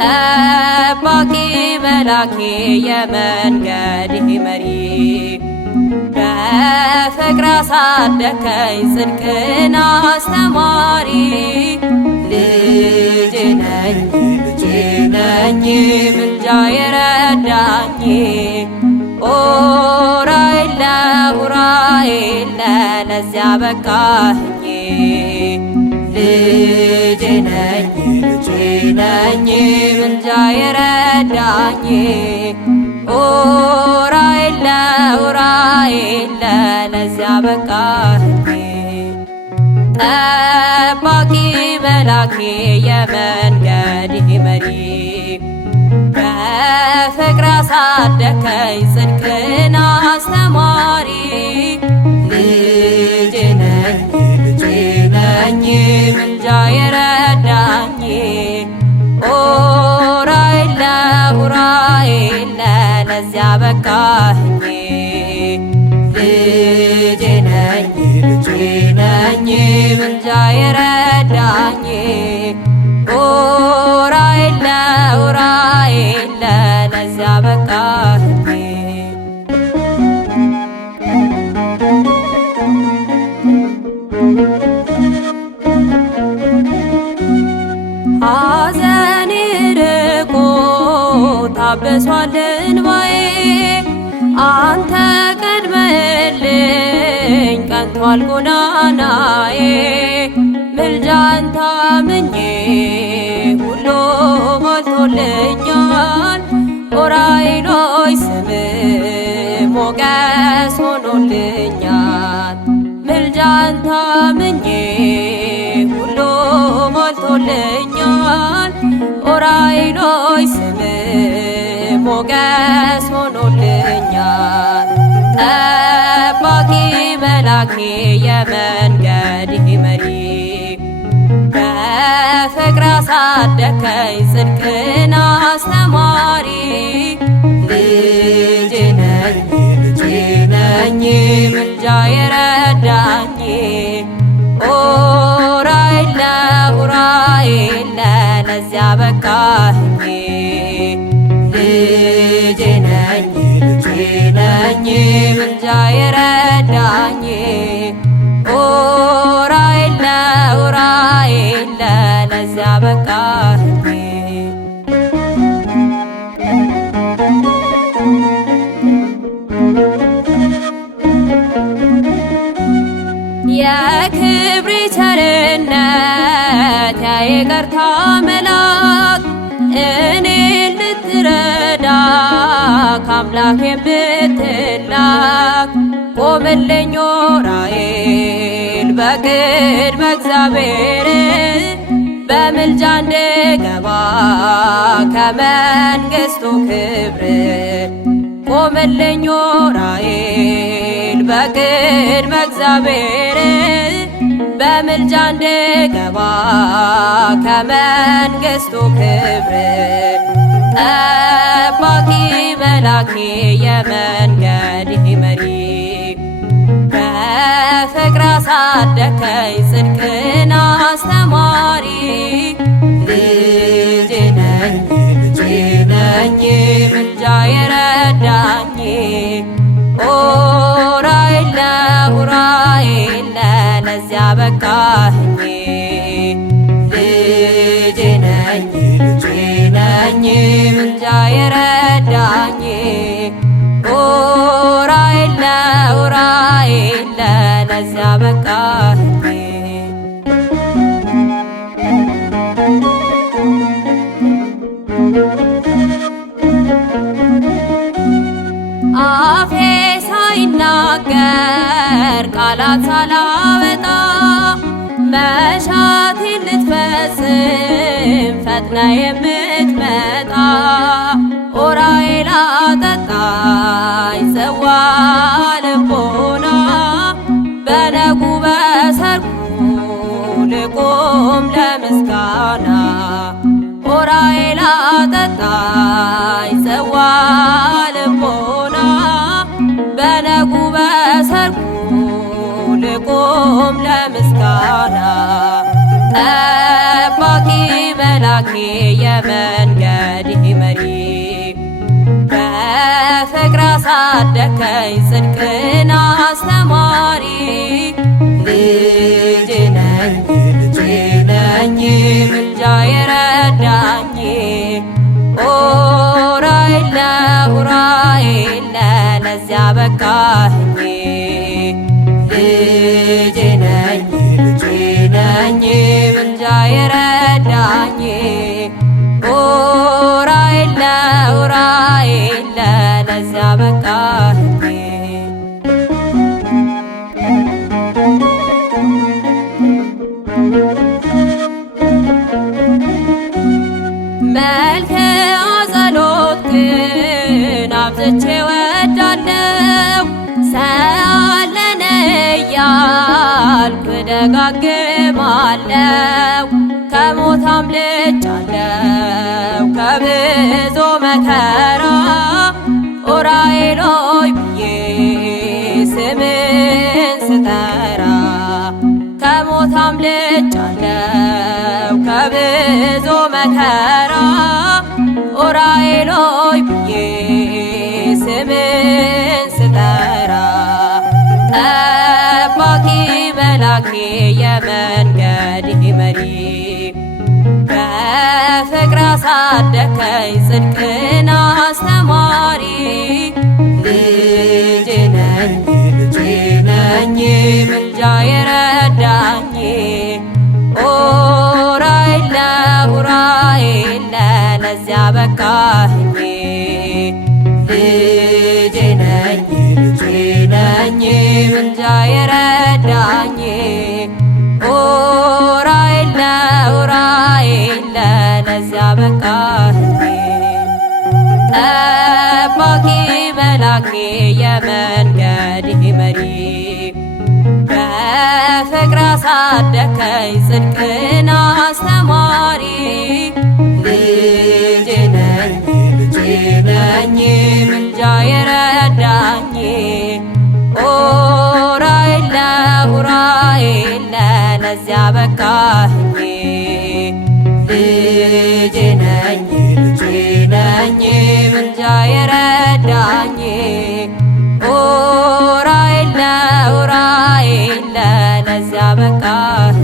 ጠባቂ መላኬ የመንገዴ መሪ በፍቅር አሳደከኝ ጽድቅን አስተማሪ ልጅ ነኝ ምልጃ የረዳኝ ኡራኤል ለዚያ በቃኝ ልጅ ነኝ ምልጃ የረዳኝ ኡራኤል ለዚያ በቃኝ ጠባቂ መላኬ የመንገዴ መሪ በፍቅር አሳደከኝ ጽድቅን አስተማሪ ልጅ ነኝ ምልጃ የረዳኝ ኡራኤል ለዚያ በቃኝ ልጅ ነኝ ምልጃ የረዳኝ ኡራኤል ለዚያ በቃኝ ሐዘኔ ርቆ ታብሷል እንባዬ አንተ ቀድመህልኝ ቀንቷል ጎዳናዬ ምልጃን ታምኜ ሁሉ ሞልቶልኛል ኡራኤል ሆይ ስምህ ሞገስ ሆኖልኛል ምልጃን ታምኜ ሁሉ ሞልቶልኛል ኡራኤል ሆይ ስምህ ሞገስ ሆኖልኛል ጠባቂ መላኬ የመንገዴ መሪ በፍቅር አሳደከኝ ጽድቅን አስተማሪ ልጅ ነኝ ምልጃ የረዳኝ ኡራኤል ለዚያ በቃኝ ልጅ ነኝ ምልጃ የረዳኝ ኡራኤል ለዚያ በቃኝ የክብሬ ቸርነት የይቅርታ መልአክ እኔን ልትረዳ ከአምላክ የምትላክ ቆምልኝ ኡራኤል በቅድመ እግዚአብሔር በምልጃ እንድገባ ከመንግሥቱ ክብር ቆምልኝ ኡራኤል በቅድመ እግዚአብሔር በምልጃ እንድገባ ከመንግሥቱ ክብር ጠባቂ መላኬ የመንገዴ መሪ በፍቅር አሳደከኝ ጽድቅን አስተማሪ ልጅ ነኝ ምልጃ የረዳኝ ኡራኤል ለዚያ በቃኝ ልጅ ነኝ ምልጃ የረዳኝ ኡራኤል ለዚያ በቃኝ አፌ ሳይናገር ቃላት ሳላወጣ መሻቴን ልትፈጽም ፈጥነ የምትመጣ ኡራኤል አጠጣኝ ጽዋ ልቦና በነጉ በሰርኩ ልቆም ለምስጋና ኡራኤል አጠጣኝ ጽዋ ልቦና በነጉ በሰርኩ ልቆም ለምስጋና ጠባቂ መላኬ የመንገዴ መሪ በፍቅር አሳደከኝ ጽድቅን አስተማሪ ልጅ ነኝ ምልጃ የረዳኝ ኡራኤል ለዚያ በቃኝ ልጅ ነኝ ምልጃ የረዳኝ ኡራኤል ለዚያ በቃኝ መልክዓ ጸሎትህን አብዝቼ ወዳለሁ ሰአለነ እያልኩ እደጋግማለሁ ከሞት አምልጫለሁ ከብዙ መከራ ኡራኤል ሆይ ብዬ ስምህን ስጠራ ከሞት አምልጫለሁ ከብዙ መከራ ኡራኤል ሆይ ብዬ ስምህን ስጠራ ጠባቂ መላኬ የመንገዴ መሪ በፍቅር አሳደከኝ ጽድቅን አስተማሪ ልጅ ነኝ ምልጃ የረዳኝ ኡራኤል ለዚያ በቃኝ ልጅ ነኝ ምልጃ የረዳኝ ኡራኤል ለዚያ በቃኝ ጠባቂ መላኬ የመንገዴ መሪ በፍቅር አሳደከኝ ጽድቅን አስተማሪ ልጅ ነኝ ምልጃ የረዳኝ ኡራኤል ለዚያ በቃኝ ልጅ ነኝ ምልጃ የረዳኝ ኡራኤል ለዚያ በቃኝ